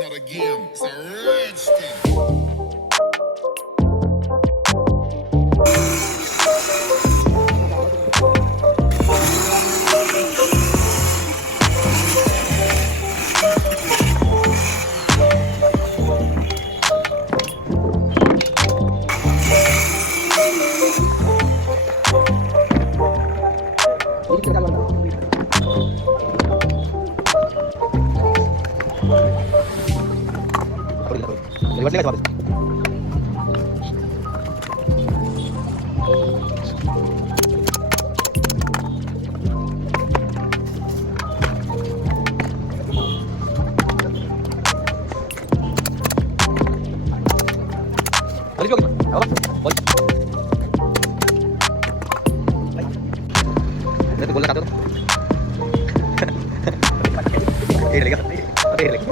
not a game, it's a rich thing. बोलना चाहते हो ये लेगा ये लेगा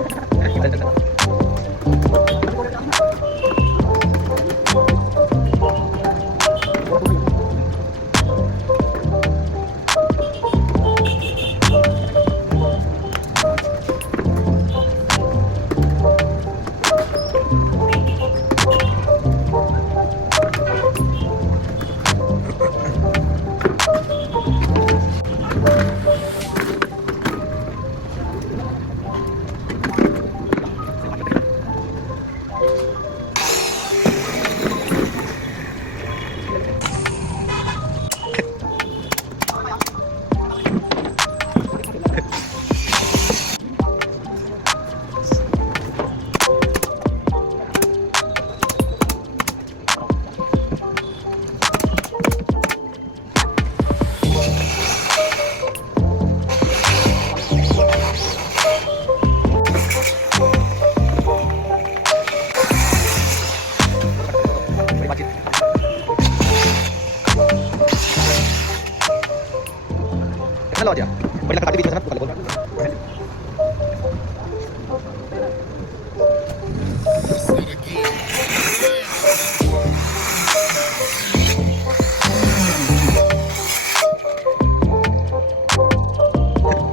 aja. Boleh kata video sana bukan boleh.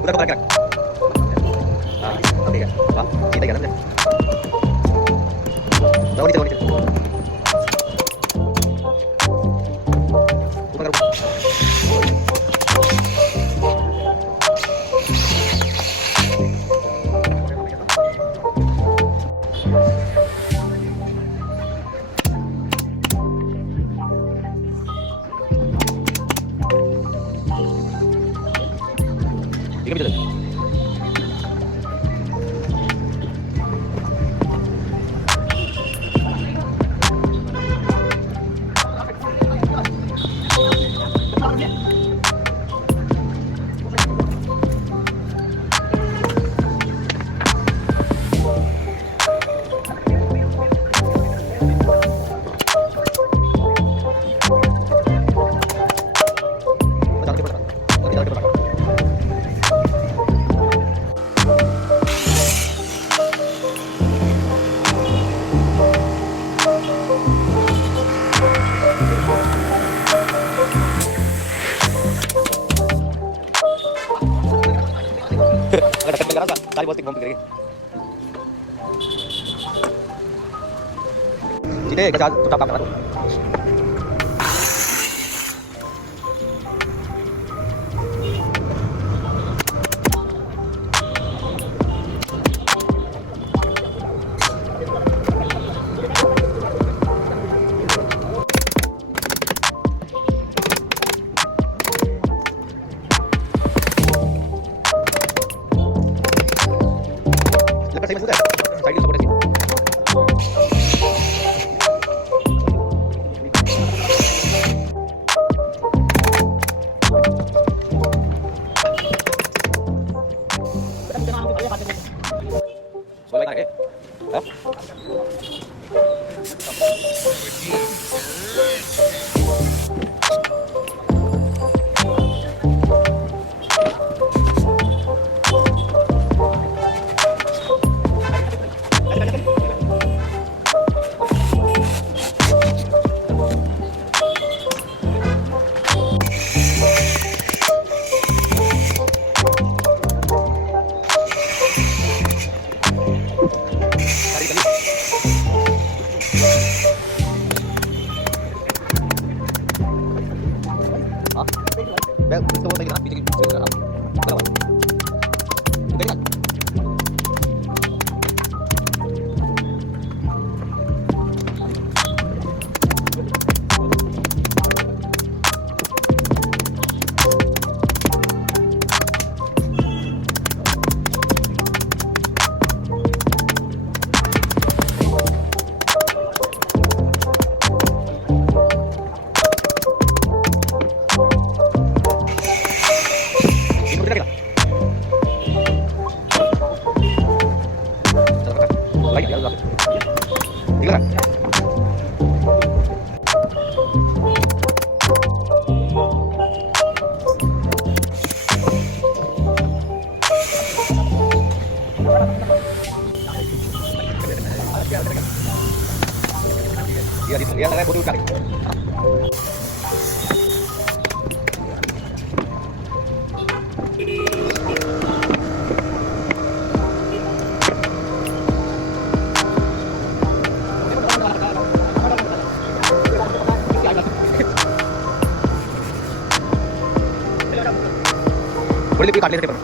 Udah kau gerak. Ah, oke ya. Pak, kita jalan deh. Bawa itu, bawa itu. Bukan gerak. Tiga bisa deh. Ada kan negara kali posting bom pikir. Sini kita tutup kamera. Lepas saya masuk dah. Saya ni support dia. Boleh tak eh? Ha? udah kita. Lagi ya, lagi. Tiga kan? Iya, saya butuh kali. Boleh lebih kaget daripada.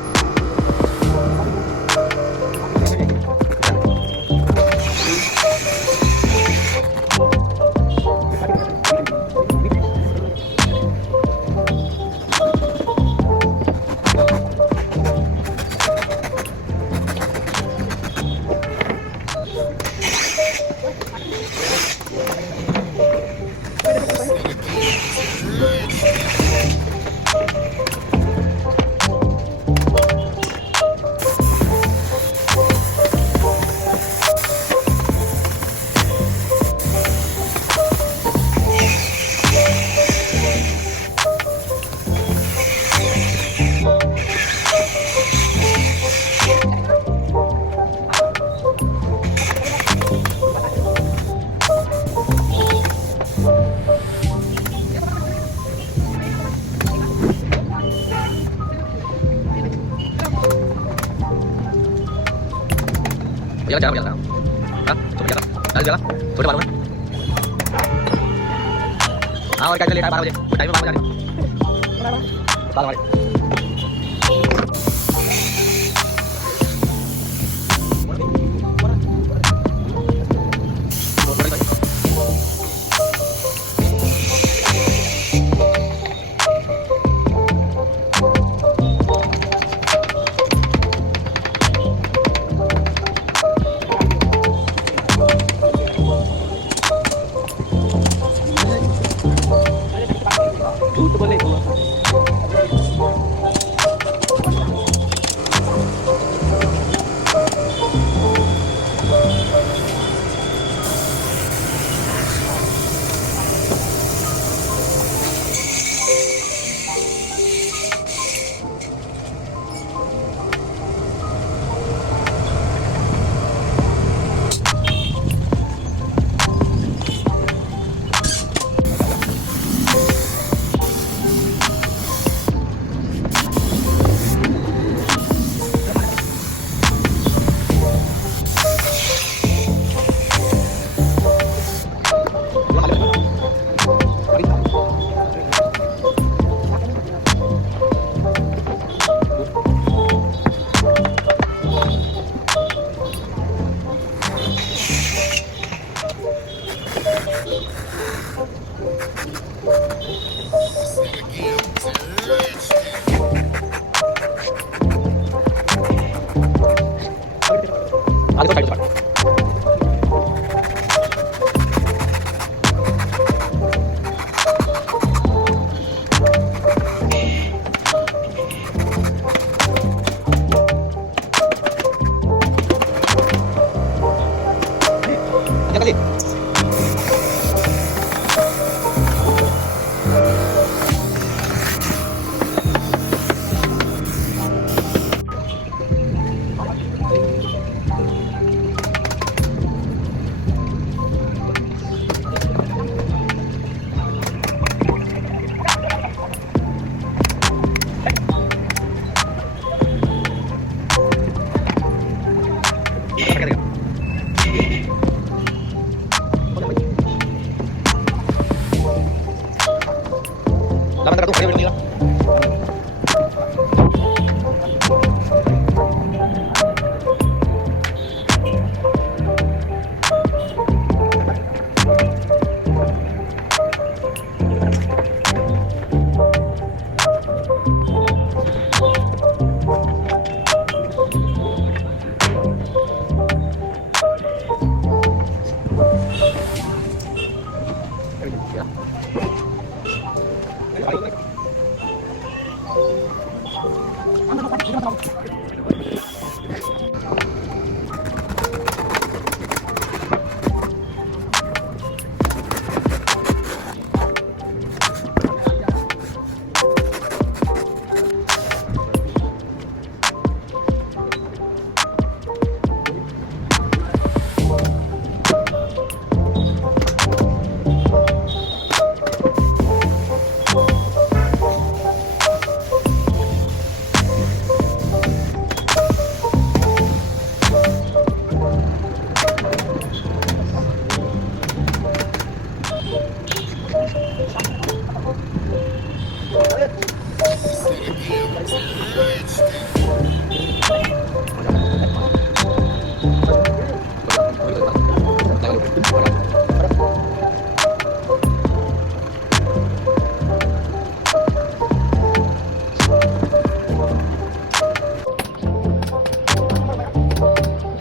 Jalan, jalan, jalan. Hah? Coba jalan. Jalan, jalan. Coba baru kan. Ah, kita lihat baru aja. Kita ini baru jadi. Tahu mari. Itu boleh.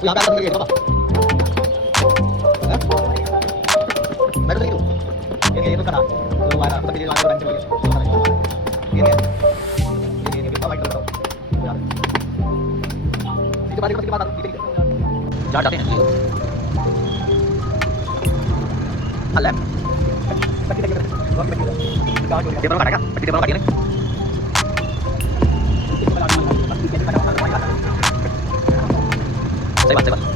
यहाँ पे आकर लगे बाबा मैं तो नहीं ये तो करा तो वाला तो ये वाला बंद हो गया ये बाबा इधर आओ यार इसके बाद जा जाते हैं अल्लाह ये बना काटेगा ये बना काटिए नहीं सही बात सही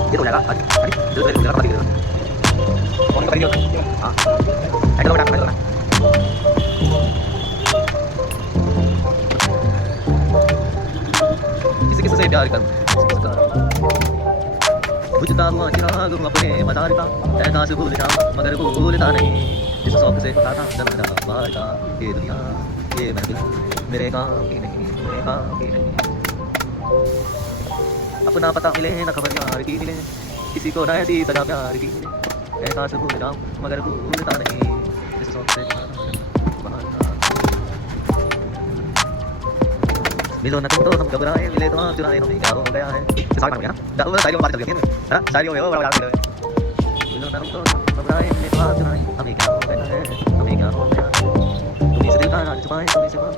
ये तो हो जाएगा हाँ किसी किसी से प्यार करूं बुझता हुआ चिराग अपने मदार का एहसास भूल जाऊं मगर भूलता नहीं जिस शौक से उठाता जलता बाहर का ये दुनिया ये महफिल मेरे काम की नहीं मेरे काम की नहीं अपना पता मिले न खबर यार की मिले किसी को राय दी सजा प्यार की मिले एहसास भूल जाऊं मगर भूलता नहीं जिस शौक से बाहर का मिलो न तुम तो हम घबराए मिले तो आप चुराए हमें क्या हो गया है साथ में गया ना वो सारी बात चल गई है ना सारी हो गई वो बड़ा मिलो न तुम तो हम घबराए मिले तो आप चुराए हमें क्या हो गया है हमें क्या हो गया तुम्ही से दिल का राज छुपाए तुम्ही से बात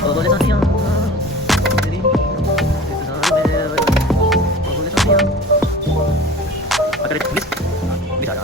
ओ बोले साथिया तेरी इतना मेरे ओ बोले साथिया अगर प्लीज प्लीज आ जा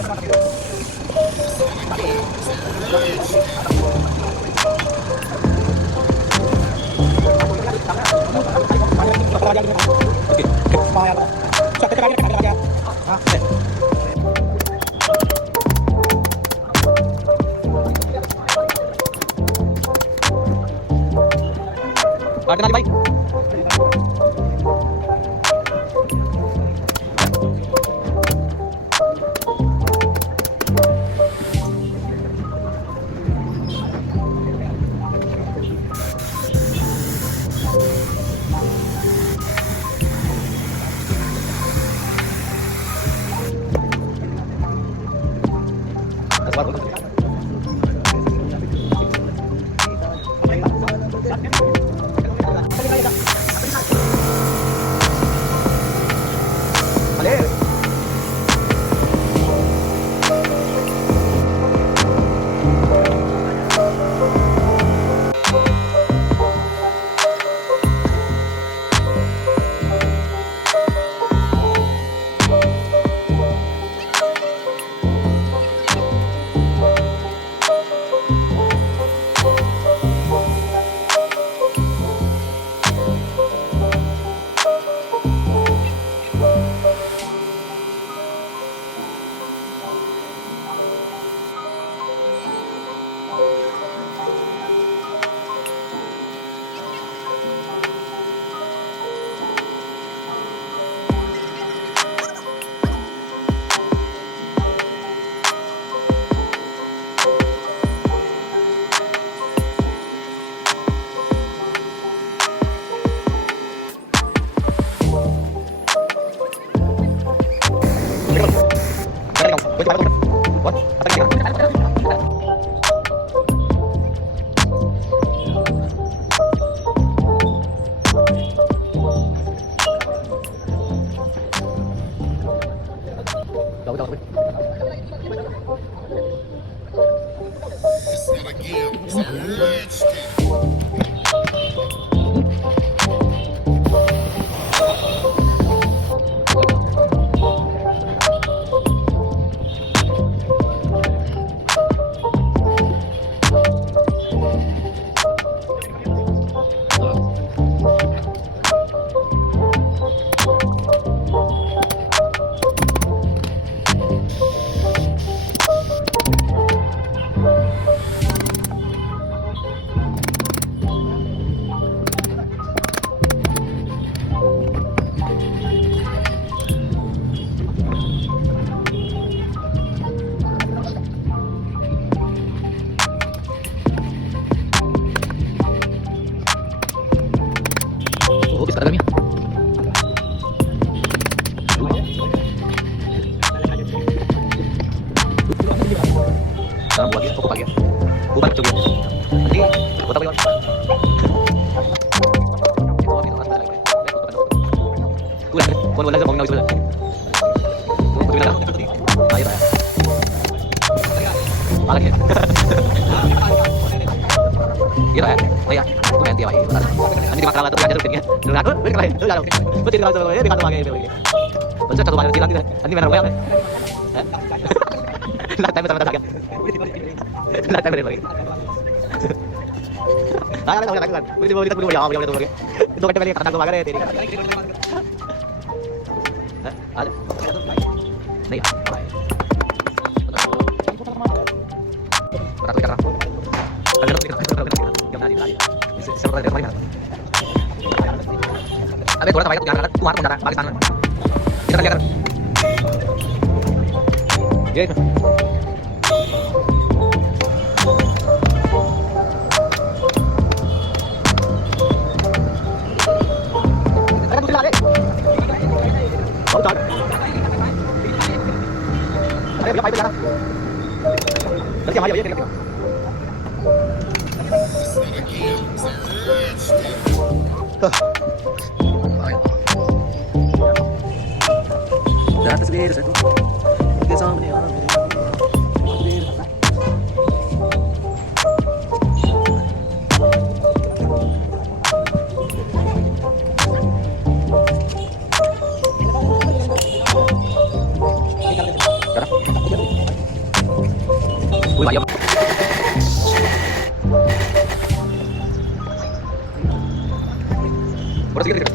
Party natin, bye. It's not a game, it's a rich thing. Ubis ka talaga niya. Sarang buwag yun, pupag yun. Bubalik ko yun. Hindi, puta ko yun. Kulang, kung wala sa panginaw isa wala. Kung patuloy na lang. Ayaw tayo. Palag yun. Iya ya, oh ya, aku main tiap hari. Ini dimakan lalat tuh aja tuh kayaknya. Dulu aku, beri kalian, dulu lalu. Betul kalau tuh, ya dikasih pakai itu. Betul satu makan silang gitu. Ini mana rumahnya? Lah time sama tak. Lah time lagi. Ah, ada orang kan. Udah bawa kita dulu ya, bawa dulu. Itu kan beli kata gua makan ya tadi. Ada. Nih. Berapa kira? Kalian harus dikira. Seperti itu mana? Ada kurang terbaik untuk keluar negara Pakistan. Kita lihat. Ya. Ada tulis lagi. Oh, tak. Ada berapa itu sekarang? Nanti yang aja ya, kita. It's not a game, it's a rich thing. Dah tersebut satu. Kita sama ni. Sekarang Ui vậy. Udah sedikit.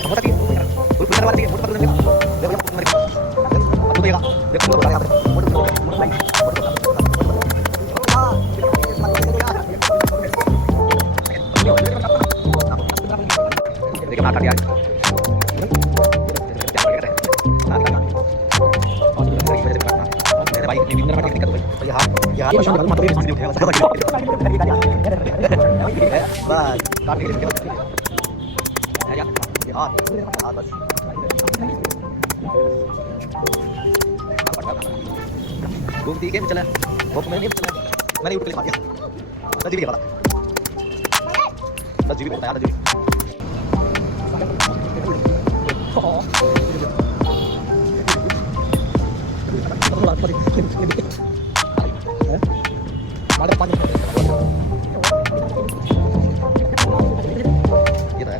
Kamu tadi, putar lagi, putar lagi. Dia punya putar lagi. Aku tuh ya, dia punya putar lagi. Putar lagi. Jadi kemana dia? Baik, ini benar pakai tiket. Ya, ya. Kalau mati dia masih dia. Bas, kami ini. Ya, ya. Atas. घूमती game चला वो मैंने game चला मैंने YouTube पे मार दिया 10 GB का पता 10 जीबी होता है 10 GB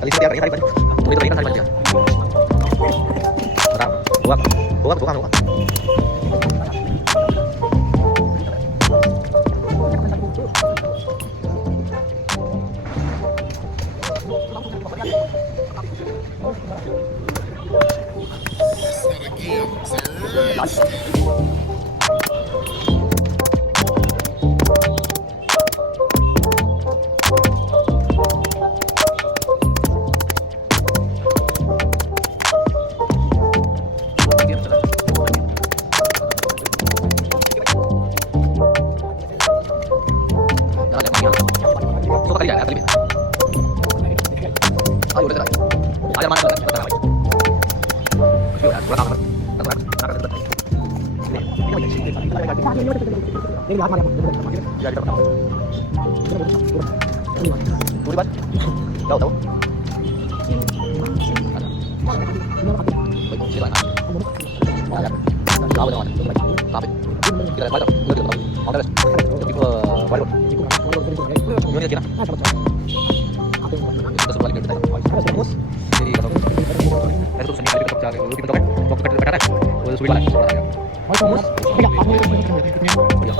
kali setiap hari itu ikan tadi banyak bukan It's not a game, it's a race. Suka kali ya, kali ini. Ayo udah selesai. Ayo mana lagi? Kita lagi. Sudah, dua kamar. Ya, kita tahu. Buat. Tahu. Baik, silakan. Ya. Tahu dong. Tapi kita lihat banyak. Kita tahu. Oke, guys. Tipe baru. Ini kira. Kita sebalik kita. Jadi kalau itu sendiri kita cari dulu kita kan. Waktu kita berada. Udah sudah balik. Ya.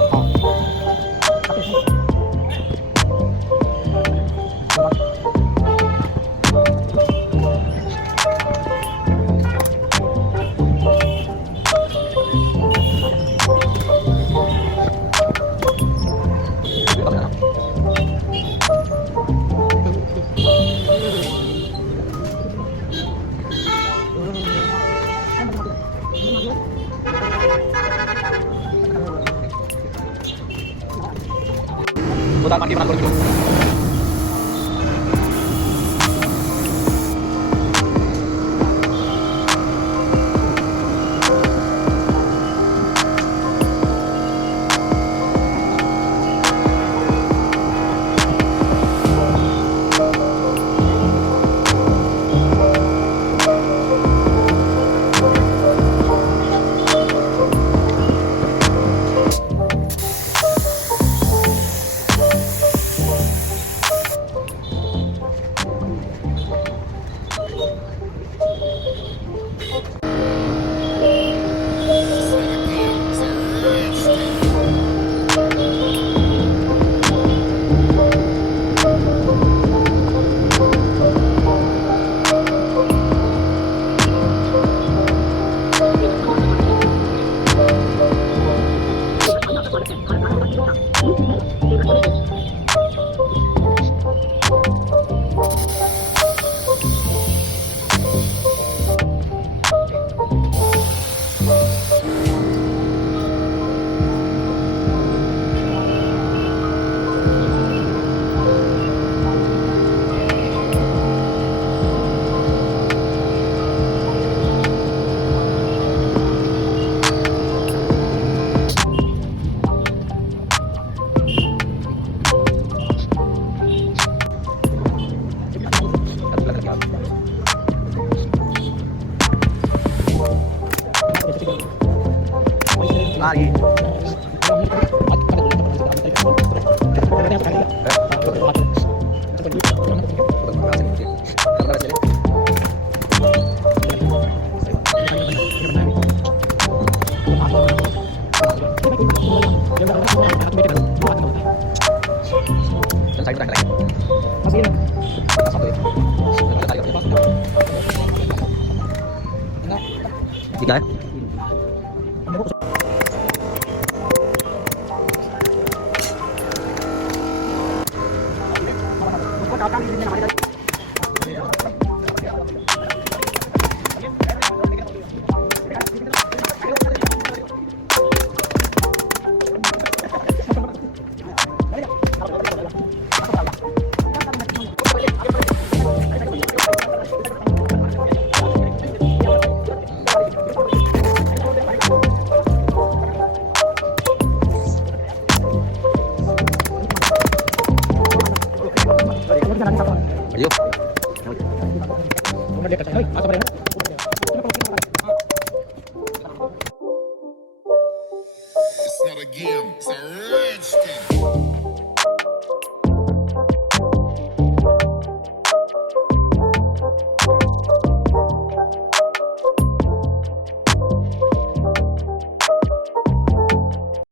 Tiga ya? Ayo.